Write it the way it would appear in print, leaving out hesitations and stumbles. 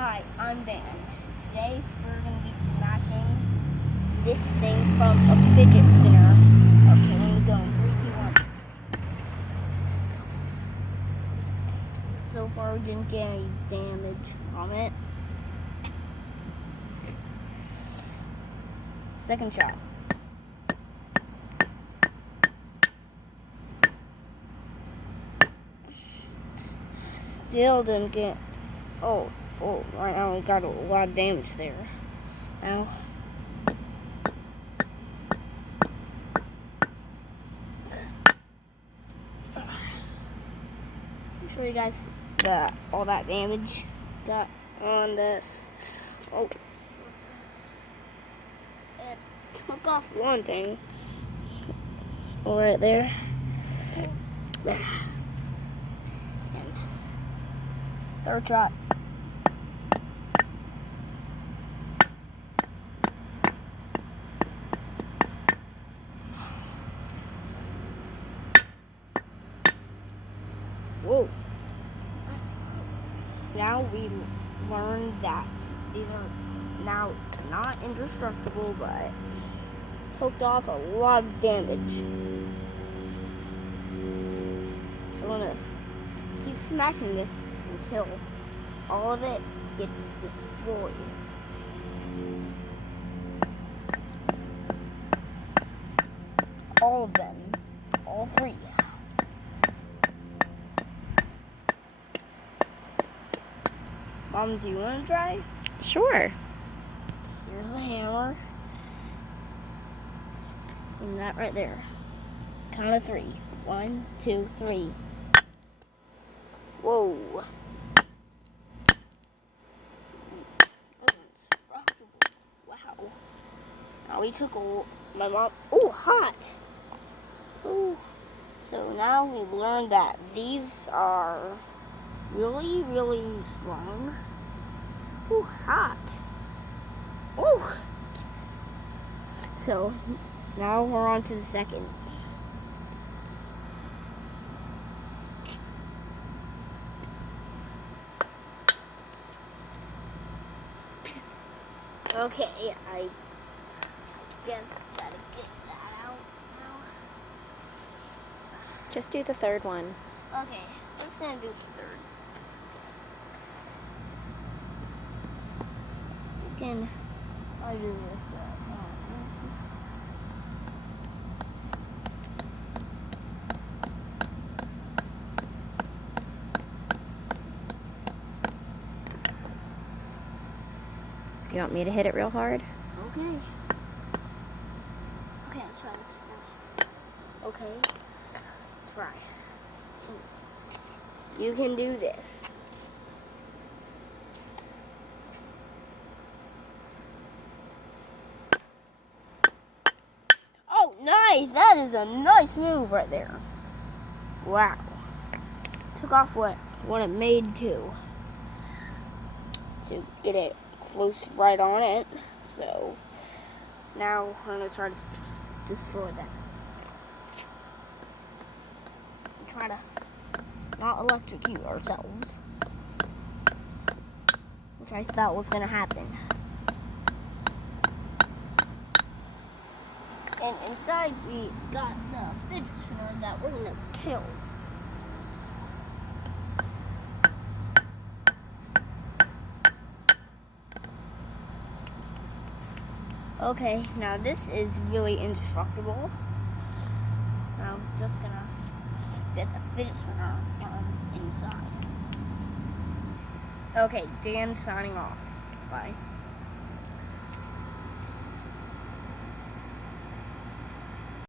Hi, I'm Dan. Today we're going to be smashing this thing from a fidget spinner. Okay, let me go in 3, 2, 1. So far we didn't get any damage from it. Second shot. Still didn't get... Oh, right now we got a lot of damage there. Now, I'll show you guys all that damage got on this. Oh, it took off one thing right there. There. And third shot. Whoa. Now we learned that these are now not indestructible, but took off a lot of damage. So I'm gonna keep smashing this until all of it gets destroyed. All of them. All 3. Mom, do you want to try? Sure. Here's the hammer. And that right there. Count of 3. 1, 2, 3. Whoa. Wow. Now we took my mom. Oh, hot. Ooh. So now we learned that these are really, really strong. Ooh, hot. Ooh. So now we're on to the second. Okay, I guess I gotta get that out now. Just do the third one. Okay, let's gonna do the third. I'll do this song. You want me to hit it real hard? Okay. Okay, let's try this first. Okay. Try. You can do this. Oh, nice! That is a nice move right there. Wow. Took off what it made to get it close right on it. So now we're going to try to destroy that. Try to not electrocute ourselves, which I thought was going to happen. And inside we got the fidget spinner that we're going to kill. Okay, now this is really indestructible. Now I'm just going to get the fidget spinner from inside. Okay, Dan's signing off. Bye.